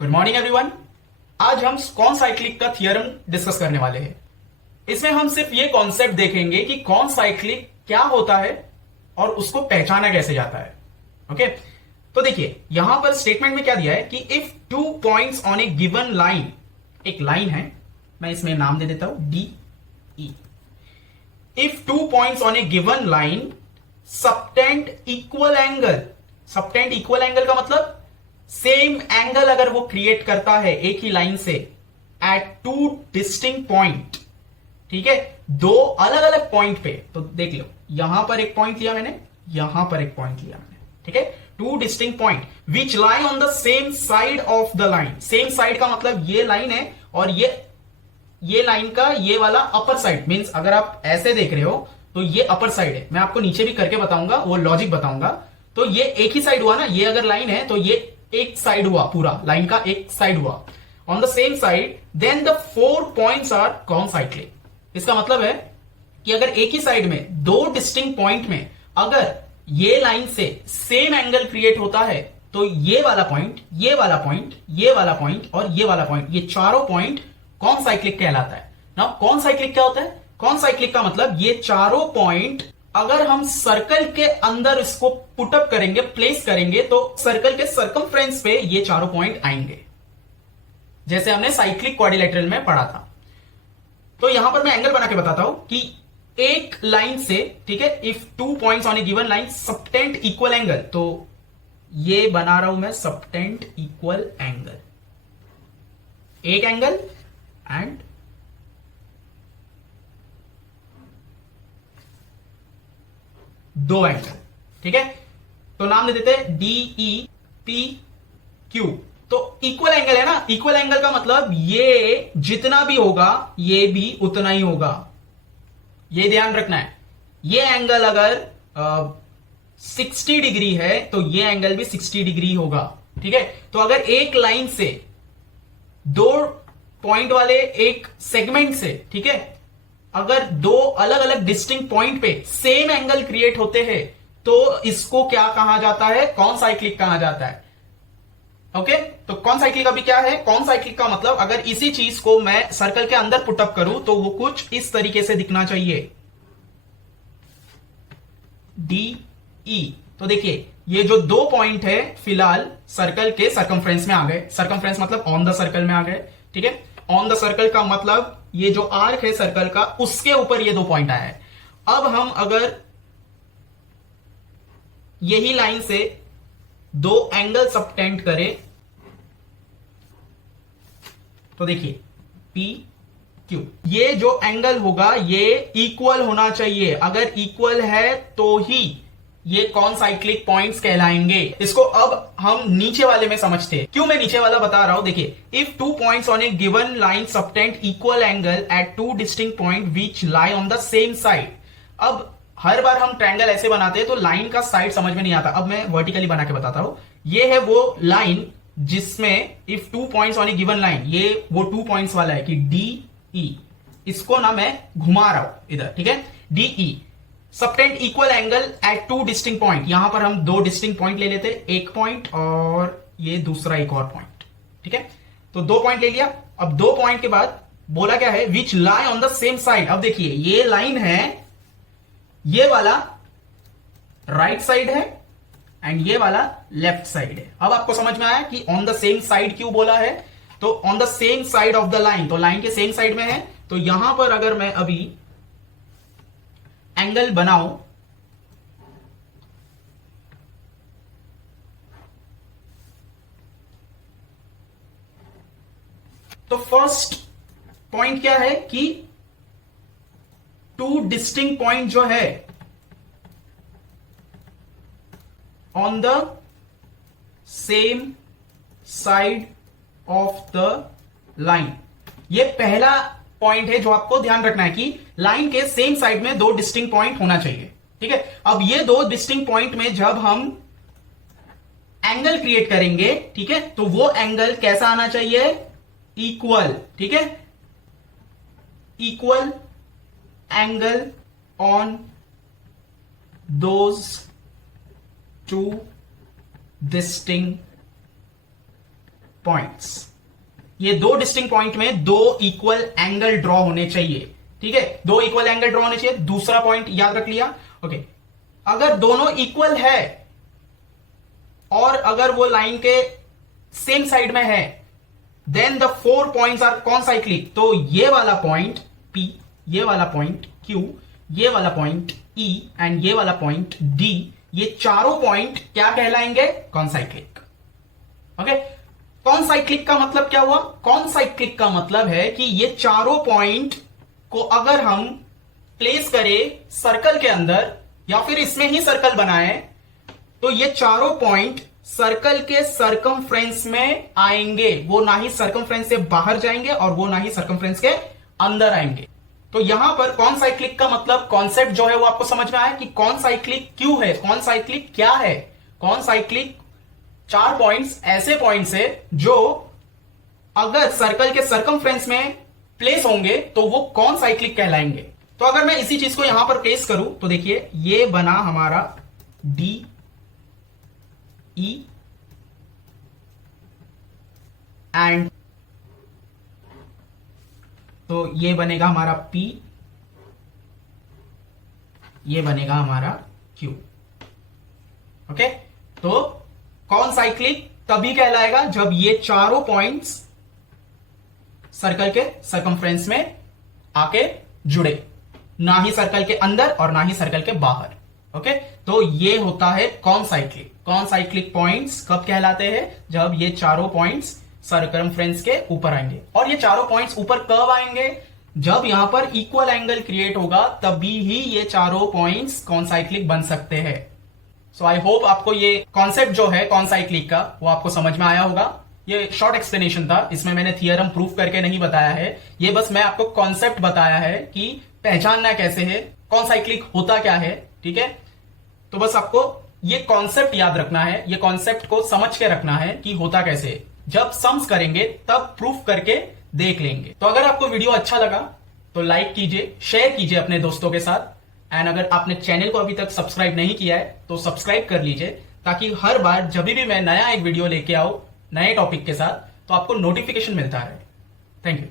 Good morning everyone. आज हम कौन साइक्लिक का थियरम डिस्कस करने वाले हैं। इसमें हम सिर्फ ये कॉन्सेप्ट देखेंगे कि कौन साइक्लिक क्या होता है और उसको पहचाना कैसे जाता है। ओके, तो देखिए यहां पर स्टेटमेंट में क्या दिया है कि if 2 points on a given line, एक लाइन है, मैं इसमें नाम दे देता हूं D E. If 2 points on a given line subtend equal angle, subtend equal angle का मतलब सेम एंगल अगर वो क्रिएट करता है एक ही लाइन से एट 2 डिस्टिंक्ट पॉइंट, ठीक है, दो अलग अलग पॉइंट पे। तो देख लो, यहां पर एक पॉइंट लिया मैंने, यहां पर एक पॉइंट लिया मैंने, ठीक है, 2 distinct point which lie on the same side of the line. Same side का मतलब ये लाइन है और ये लाइन का ये वाला अपर साइड, मींस अगर आप ऐसे देख रहे हो तो ये अपर साइड है। मैं आपको नीचे भी करके बताऊंगा, वो लॉजिक बताऊंगा। तो ये एक ही साइड हुआ ना, ये अगर लाइन है तो ये एक साइड हुआ, पूरा लाइन का एक साइड हुआ on the same side, then the 4 points are concyclic. इसका मतलब है कि अगर एक ही साइड में दो डिस्टिंक्ट पॉइंट में अगर ये लाइन से सेम एंगल क्रिएट होता है तो ये वाला पॉइंट, ये वाला पॉइंट, ये वाला पॉइंट और ये वाला पॉइंट, ये चारों पॉइंट कॉनसाइक्लिक कहलाता है ना। कॉनसाइक्लिक क्या होता है? कॉनसाइक्लिक का मतलब ये चारों पॉइंट अगर हम सर्कल के अंदर इसको पुटअप करेंगे, प्लेस करेंगे, तो सर्कल के सर्कमफ्रेंस पे ये चारों पॉइंट आएंगे, जैसे हमने साइक्लिक क्वाड्रिलेटरल में पढ़ा था। तो यहां पर मैं एंगल बना के बताता हूं कि एक लाइन से, ठीक है, if 2 points on a given line subtend equal angle, तो ये बना रहा हूं मैं सबटेंड इक्वल एंगल, एक एंगल एंड दो एंगल, ठीक है। तो नाम दे देते हैं डी ई पी क्यू। तो इक्वल एंगल है ना, इक्वल एंगल का मतलब ये जितना भी होगा ये भी उतना ही होगा, ये ध्यान रखना है। ये एंगल अगर 60 डिग्री है तो ये एंगल भी 60 डिग्री होगा, ठीक है। तो अगर एक लाइन से दो पॉइंट वाले एक सेगमेंट से, ठीक है, अगर दो अलग अलग डिस्टिंक्ट पॉइंट पे सेम एंगल क्रिएट होते हैं तो इसको क्या कहा जाता है? कॉनसाइक्लिक कहा जाता है। ओके, तो कॉनसाइक्लिक अभी क्या है? कॉनसाइक्लिक का मतलब अगर इसी चीज को मैं सर्कल के अंदर पुटअप करूं तो वो कुछ इस तरीके से दिखना चाहिए, डी ई। तो देखिए ये जो दो पॉइंट है फिलहाल सर्कल के सर्कमफ्रेंस में आ गए, सर्कमफ्रेंस मतलब ऑन द सर्कल में आ गए, ठीक है। ऑन द सर्कल का मतलब ये जो आर्क है सर्कल का, उसके ऊपर ये दो पॉइंट आया है। अब हम अगर यही लाइन से दो एंगल सबटेंड करें तो देखिए पी क्यू, ये जो एंगल होगा ये इक्वल होना चाहिए। अगर इक्वल है तो ही ये कॉनसाइक्लिक पॉइंट्स कहलाएंगे। इसको अब हम नीचे वाले में समझते हैं। क्यों मैं नीचे वाला बता रहा हूं? देखिए, if 2 points on a given line subtend equal angle at 2 distinct point which lie on the same side. अब हर बार हम ट्रायंगल ऐसे बनाते हैं तो लाइन का साइड समझ में नहीं आता। अब मैं वर्टिकली बना के बताता हूं। ये है वो लाइन जिसमें if 2 points on a given line, ये वो 2 पॉइंट्स वाला है कि डी ई, इसको ना मैं घुमा रहा हूं इधर, ठीक है, D E subtend equal angle at 2 distinct point. यहां पर हम दो डिस्टिंक्ट पॉइंट ले लेते हैं, एक पॉइंट और ये दूसरा एक और पॉइंट, ठीक है। तो 2 पॉइंट ले लिया। अब 2 पॉइंट के बाद बोला क्या है? Which lie on the same side. अब देखिए ये लाइन है, ये वाला राइट साइड है एंड ये वाला लेफ्ट साइड है। अब आपको समझ में आया कि ऑन द सेम साइड क्यों बोला है? तो on the same side of the line, तो लाइन के सेम साइड में है। तो यहां पर अगर मैं अभी एंगल बनाओ तो फर्स्ट पॉइंट क्या है कि 2 डिस्टिंक्ट पॉइंट जो है on the same side of the line, ये पहला पॉइंट है जो आपको ध्यान रखना है कि लाइन के सेम साइड में दो डिस्टिंक्ट पॉइंट होना चाहिए, ठीक है। अब ये दो डिस्टिंक्ट पॉइंट में जब हम एंगल क्रिएट करेंगे, ठीक है, तो वो एंगल कैसा आना चाहिए? इक्वल, ठीक है, equal angle on those 2 distinct points. ये दो डिस्टिंक्ट पॉइंट में दो इक्वल एंगल ड्रॉ होने चाहिए। ठीक है, दो इक्वल एंगल ड्रॉ होने चाहिए। दूसरा पॉइंट याद रख लिया। ओके, अगर दोनों इक्वल है और अगर वो लाइन के सेम साइड में है, देन द 4 पॉइंट्स आर कॉनसाइक्लिक। तो ये वाला पॉइंट P, ये वाला पॉइंट Q, ये वाला पॉइंट E एंड ये वाला पॉइंट D, ये चारों पॉइंट क्या कहलाएंगे? कॉनसाइक्लिक। ओके, कॉनसाइक्लिक का मतलब क्या हुआ? कॉनसाइक्लिक का मतलब है कि ये चारों पॉइंट को अगर हम प्लेस करें सर्कल के अंदर या फिर इसमें ही सर्कल बनाए, तो ये चारों पॉइंट सर्कल के सर्कमफ्रेंस में आएंगे। वो ना ही सर्कमफ्रेंस से बाहर जाएंगे और वो ना ही सर्कमफ्रेंस के अंदर आएंगे। तो यहां पर कॉनसाइक्लिक का मतलब कॉन्सेप्ट जो है वो आपको समझ में आया कि कॉनसाइक्लिक क्यों है, कॉनसाइक्लिक क्या है। कॉनसाइक्लिक 4 पॉइंट्स ऐसे पॉइंट्स है जो अगर सर्कल के सर्कमफ्रेंस में प्लेस होंगे तो वो कॉनसाइक्लिक कहलाएंगे। तो अगर मैं इसी चीज को यहां पर प्लेस करूं तो देखिए ये बना हमारा डी ई एंड, तो ये बनेगा हमारा P, ये बनेगा हमारा Q। ओके, तो कॉनसाइक्लिक तभी कहलाएगा जब ये चारों पॉइंट्स सर्कल के सर्कमफ्रेंस में आके जुड़े, ना ही सर्कल के अंदर और ना ही सर्कल के बाहर। ओके, तो ये होता है कॉनसाइक्लिक। कॉनसाइक्लिक पॉइंट्स कब कहलाते हैं? जब ये चारों पॉइंट्स सर्कमफ्रेंस के ऊपर आएंगे। और ये चारों पॉइंट्स ऊपर कब आएंगे? जब यहां पर इक्वल एंगल क्रिएट होगा, तभी ही ये चारों पॉइंट्स कॉनसाइक्लिक बन सकते हैं। सो आई होप आपको ये कॉन्सेप्ट जो है कॉनसाइक्लिक का वो आपको समझ में आया होगा। ये शॉर्ट एक्सप्लेनेशन था, इसमें मैंने थियरम प्रूफ करके नहीं बताया है। ये बस मैं आपको कॉन्सेप्ट बताया है कि पहचानना कैसे है, कॉनसाइक्लिक होता क्या है। ठीक है, तो बस आपको ये कॉन्सेप्ट याद रखना है, ये कॉन्सेप्ट को समझ के रखना है कि होता कैसे है। जब सम्स करेंगे तब प्रूफ करके देख लेंगे। तो अगर आपको वीडियो अच्छा लगा तो लाइक कीजिए, शेयर कीजिए अपने दोस्तों के साथ, एंड अगर आपने चैनल को अभी तक सब्सक्राइब नहीं किया है तो सब्सक्राइब कर लीजिए, ताकि हर बार जब भी मैं नया एक वीडियो लेके आऊं नए टॉपिक के साथ तो आपको नोटिफिकेशन मिलता रहे। Thank you.